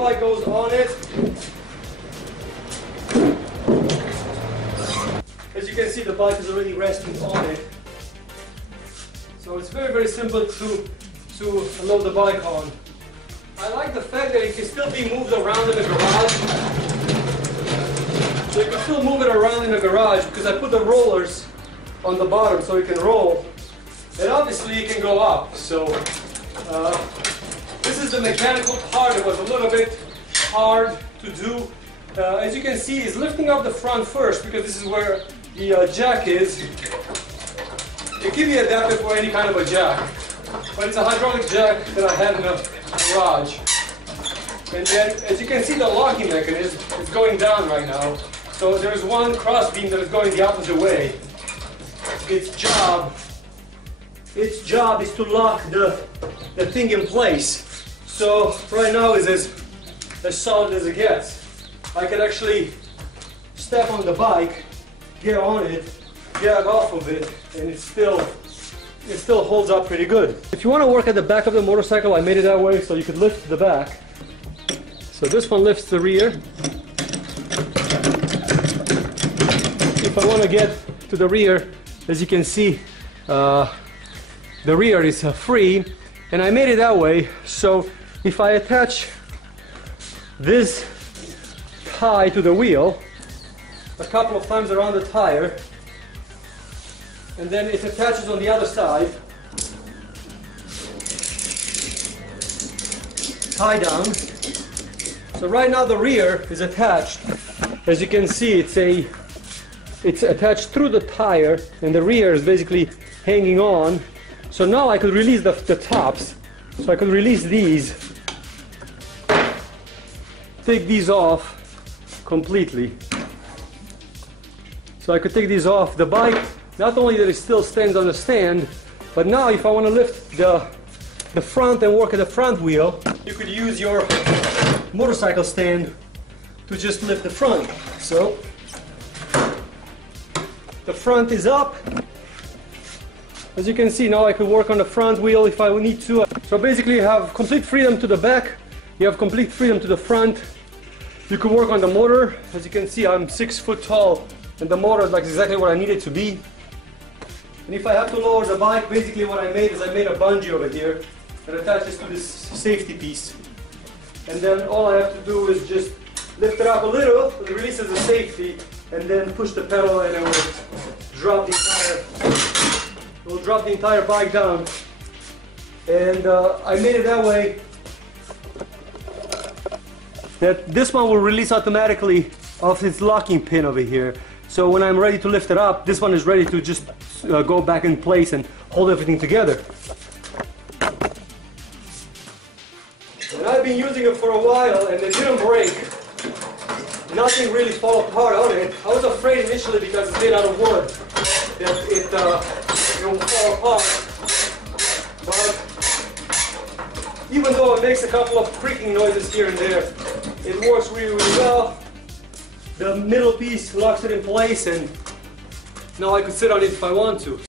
bike goes on it. As you can see, the bike is already resting on it. So it's very, very simple to load the bike on. I like the fact that it can still be moved around in the garage. So you can still move it around in the garage because I put the rollers on the bottom so it can roll. And obviously it can go up. So this is the mechanical part. It was a little bit hard to do. As you can see, it's lifting up the front first because this is where the jack is. It can be adapted for any kind of a jack, but it's a hydraulic jack that I have in the garage. And then, as you can see, the locking mechanism is going down right now. So there's one cross beam that is going the opposite way. Its job is to lock the thing in place. So right now is as solid as it gets. I can actually step on the bike, get on it, get off of it, and it still holds up pretty good. If you want to work at the back of the motorcycle, I made it that way so you could lift the back. So this one lifts the rear. If I want to get to the rear, as you can see, the rear is free, and I made it that way so if I attach this tie to the wheel a couple of times around the tire, and then it attaches on the other side, tie down. So right now the rear is attached. As you can see, it's attached through the tire, and the rear is basically hanging on. So now I could release the tops. So I could release these, take these off completely. So I could take these off. The bike, not only that it still stands on the stand, but now if I want to lift the front and work at the front wheel, you could use your motorcycle stand to just lift the front. So the front is up. As you can see, now I could work on the front wheel if I need to. So basically you have complete freedom to the back, you have complete freedom to the front. You can work on the motor. As you can see, I'm 6 foot tall, and the motor is like exactly what I need it to be. And if I have to lower the bike, basically what I made is I made a bungee over here that attaches to this safety piece. And then all I have to do is just lift it up a little, it releases the safety, and then push the pedal and it will drop the entire bike down. And I made it that way that this one will release automatically off its locking pin over here. So when I'm ready to lift it up, this one is ready to just go back in place and hold everything together. And I've been using it for a while and it didn't break. Nothing really fell apart on it. I was afraid initially because it's made out of wood that it will fall apart. But even though it makes a couple of creaking noises here and there, it works really, really well. The middle piece locks it in place, and now I could sit on it if I want to.